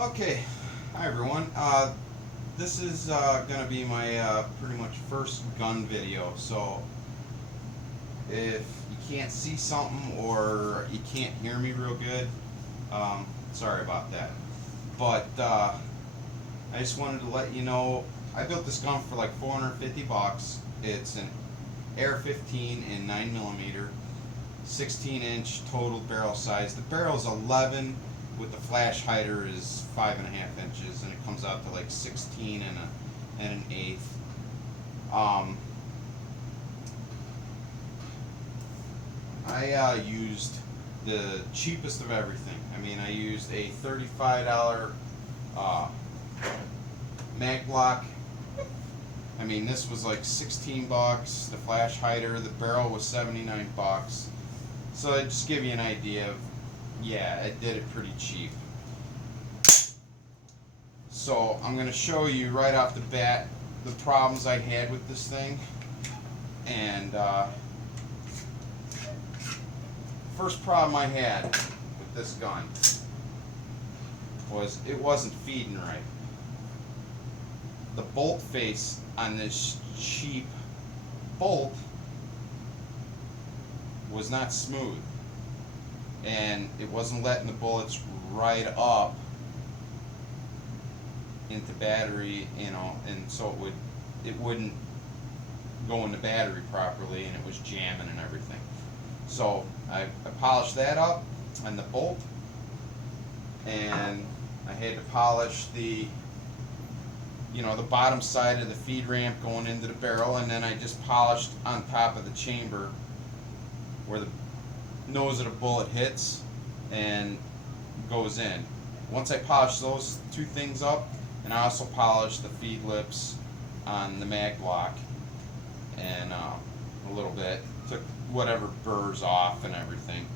Okay, hi everyone. This is going to be my pretty much first gun video. So if you can't see something or you can't hear me real good, sorry about that. But I just wanted to let you know I built this gun for like 450 bucks. It's an Ar15 in 9mm, 16-inch total barrel size. The barrel's 11 with the flash hider is 5.5 inches, and it comes out to like 16 and an eighth. I used the cheapest of everything. I mean, I used a $35 mag block. I mean, this was like 16 bucks. The flash hider, the barrel was 79 bucks. So I just give you an idea of, yeah, it did it pretty cheap. So I'm going to show you right off the bat the problems I had with this thing. And first problem I had with this gun was it wasn't feeding right. The bolt face on this cheap bolt was not smooth, and it wasn't letting the bullets ride up into battery, and so it wouldn't go in the battery properly, and it was jamming and everything. So I polished that up on the bolt, and I had to polish the bottom side of the feed ramp going into the barrel, and then I just polished on top of the chamber where the nose of the bullet hits and goes in. Once I polished those two things up, and I also polished the feed lips on the mag block, and a little bit, took whatever burrs off and everything.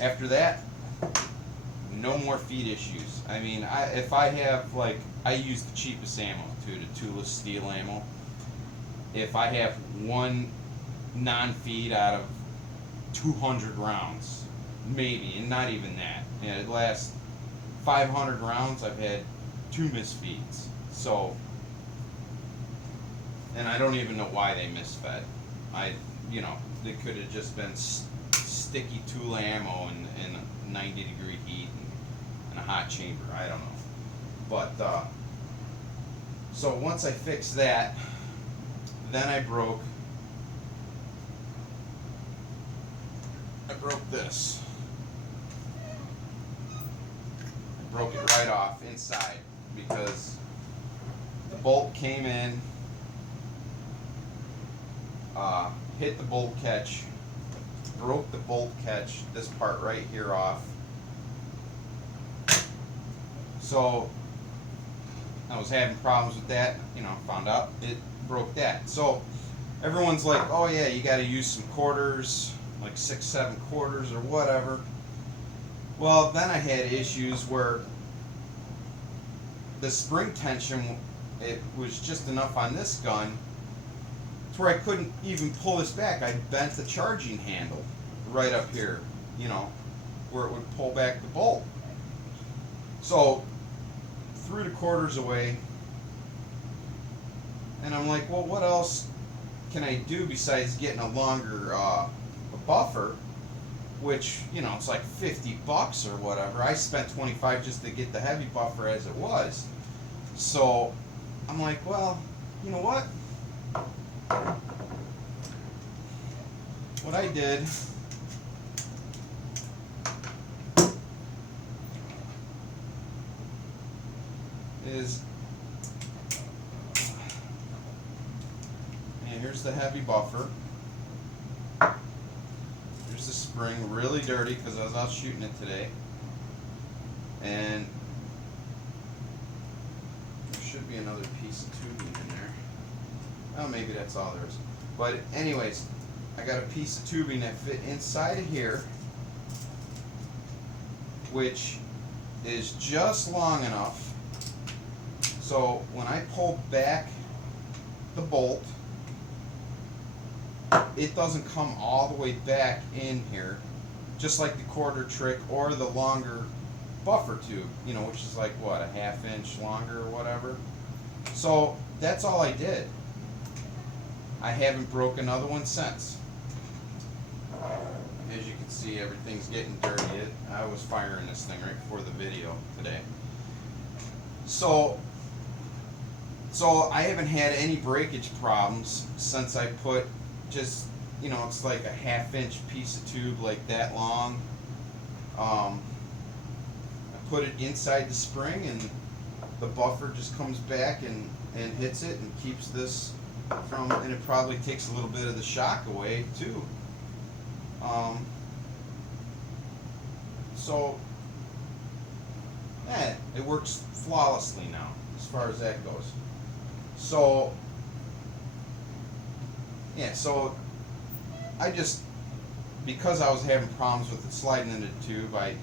After that, no more feed issues. I mean, if I have, like, I use the cheapest ammo too, the toolless steel ammo. If I have one non-feed out of 200 rounds, maybe, and not even that, it lasts 500 rounds, I've had 2 misfeeds. So, and I don't even know why they misfed. They could have just been sticky tool ammo in a 90-degree heat and a hot chamber. I don't know. But so once I fixed that, then I broke this. I broke it right off inside because the bolt came in, hit the bolt catch, broke the bolt catch, this part right here off. So I was having problems with that, found out it broke that. So everyone's like, oh yeah, you got to use some quarters, like 6-7 quarters or whatever. Well, then I had issues where the spring tension, it was just enough on this gun to where I couldn't even pull this back. I bent the charging handle right up here, where it would pull back the bolt. So threw the quarters away, and I'm like, well, what else can I do besides getting a longer buffer, which, it's like 50 bucks or whatever. I spent 25 just to get the heavy buffer as it was. So I'm like, well, you know what? What I did is, and here's the heavy buffer. Here's the spring, really dirty because I was out shooting it today. And there should be another piece of tubing in there. Oh, maybe that's all there is. But anyways, I got a piece of tubing that fit inside of here, which is just long enough so when I pull back the bolt, it doesn't come all the way back in here, just like the quarter trick or the longer buffer tube, you know, which is like what, a ½ inch longer or whatever. So that's all I did. I haven't broke another one since. As you can see, everything's getting dirty. I was firing this thing right before the video today. So I haven't had any breakage problems since I put just, you know, it's like a ½ inch piece of tube like that long. I put it inside the spring and the buffer just comes back and hits it and keeps this from, and it probably takes a little bit of the shock away too. So yeah, it works flawlessly now as far as that goes. So yeah, so I just, because I was having problems with it sliding into the tube, I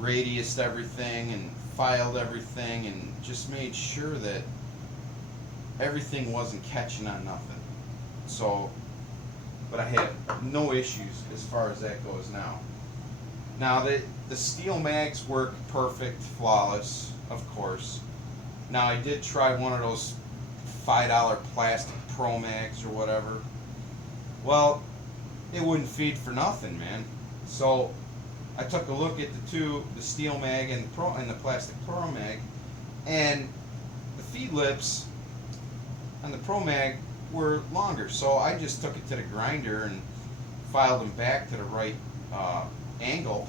radiused everything and filed everything and just made sure that everything wasn't catching on nothing. So, but I had no issues as far as that goes now. Now the steel mags work perfect, flawless, of course. Now I did try one of those $5 plastic Pro Mags or whatever. Well, it wouldn't feed for nothing, man. So I took a look at the steel mag and the plastic Pro Mag, and the feed lips on the Pro Mag were longer. So I just took it to the grinder and filed them back to the right angle.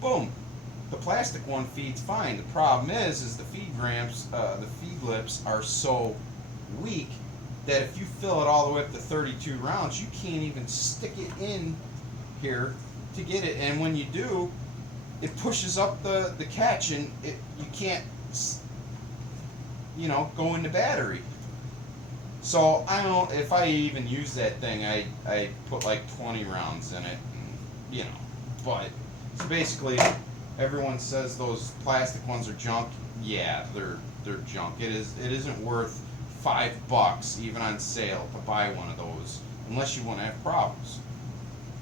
Boom. The plastic one feeds fine. The problem is the feed ramps, the feed lips are so weak that if you fill it all the way up to 32 rounds, you can't even stick it in here to get it. And when you do, it pushes up the catch, and you can't, you know, go in the battery. So I don't, if I even use that thing, I put like 20 rounds in it, and, you know. But so basically, everyone says those plastic ones are junk. Yeah, they're junk. It isn't worth $5 even on sale to buy one of those unless you want to have problems.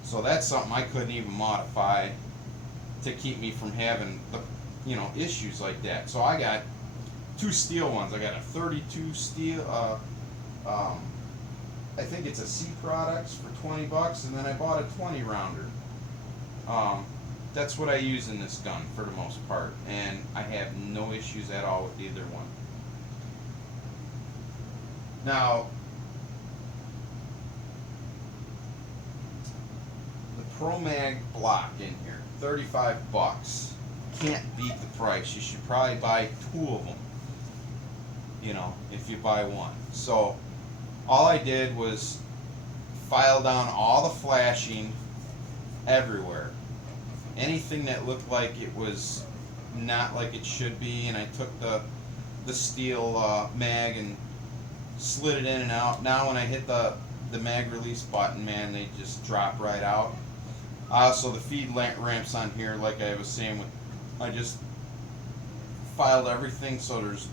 So that's something I couldn't even modify to keep me from having the, you know, issues like that. So I got 2 steel ones. I got a 32 steel. I think it's a C Products for $20, and then I bought a 20 rounder. That's what I use in this gun for the most part, and I have no issues at all with either one. Now, the Pro Mag block in here, $35. Can't beat the price. You should probably buy 2 of them, you know, if you buy one. So all I did was file down all the flashing everywhere. Anything that looked like it was not like it should be, and I took the steel mag and slid it in and out. Now when I hit the mag release button, man, they just drop right out. So the feed ramps on here, like I was saying, I just filed everything so there's,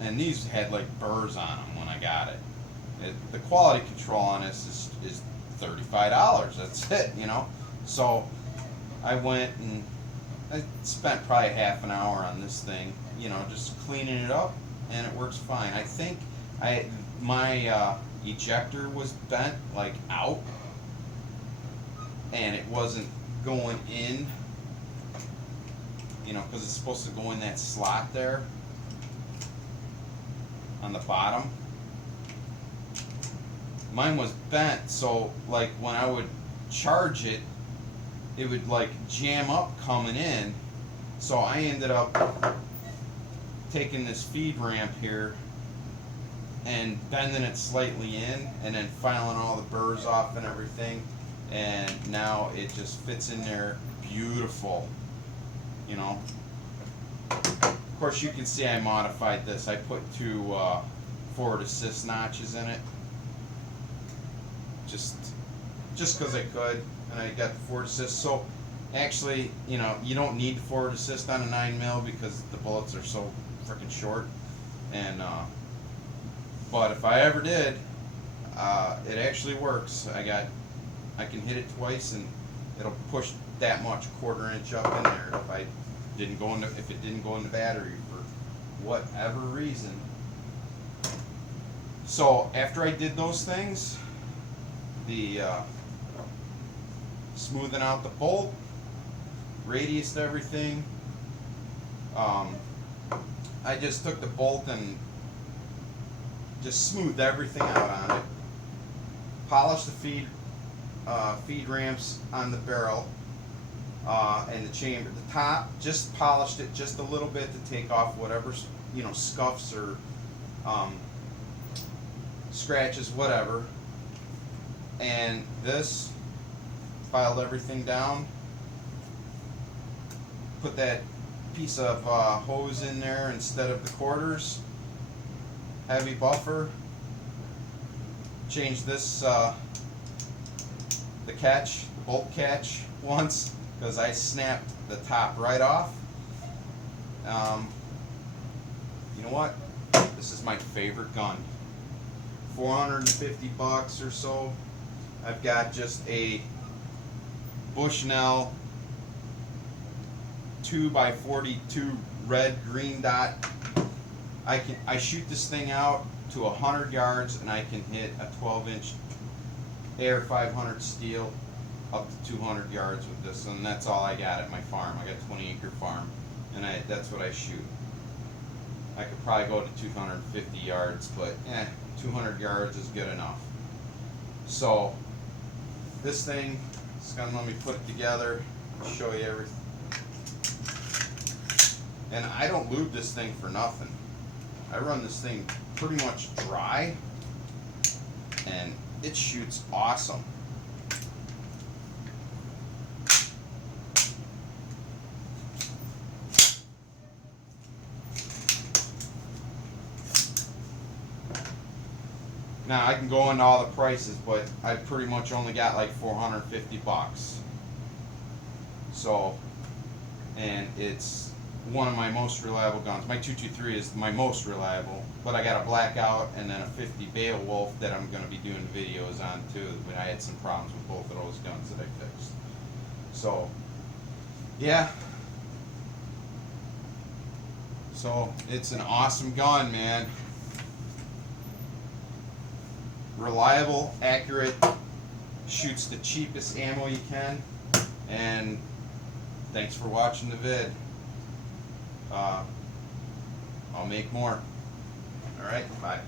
and these had like burrs on them when I got it. The quality control on this is $35. That's it, you know. So I went and I spent probably half an hour on this thing, you know, just cleaning it up, and it works fine. I think my ejector was bent like out, and it wasn't going in, you know, because it's supposed to go in that slot there on the bottom. Mine was bent, so like when I would charge it, it would like jam up coming in. So I ended up taking this feed ramp here and bending it slightly in, and then filing all the burrs off and everything, and now it just fits in there beautiful, you know. Of course, you can see I modified this. I put 2 forward assist notches in it, just because I could, and I got the forward assist. So actually, you know, you don't need the forward assist on a 9mm because the bullets are so freaking short. And but if I ever did, it actually works. I can hit it twice, and it'll push that much, 1/4 inch up in there if it didn't go in the battery for whatever reason. So after I did those things, the smoothing out the bolt, radiused everything. I just took the bolt and just smoothed everything out on it. Polished the feed ramps on the barrel and the chamber. The top, just polished it just a little bit to take off whatever, you know, scuffs or scratches, whatever. And this, filed everything down, put that piece of hose in there instead of the quarters, heavy buffer, changed this, the catch, the bolt catch once, because I snapped the top right off. You know what? This is my favorite gun. $450 or so. I've got just a Bushnell 2x42 red green dot. I shoot this thing out to 100 yards and I can hit a 12-inch AR-500 steel up to 200 yards with this, and that's all I got at my farm. I got a 20-acre farm, and that's what I shoot. I could probably go to 250 yards, but 200 yards is good enough. So this thing, it's gonna let me put it together, show you everything. And I don't lube this thing for nothing. I run this thing pretty much dry, and it shoots awesome. Now I can go into all the prices, but I pretty much only got like $450. So, and it's one of my most reliable guns. My 223 is my most reliable, but I got a Blackout and then a 50 Beowulf that I'm going to be doing videos on too. When I had some problems with both of those guns that I fixed. So, yeah. So it's an awesome gun, man. Reliable, accurate, shoots the cheapest ammo you can, and thanks for watching the vid. I'll make more. Alright, bye.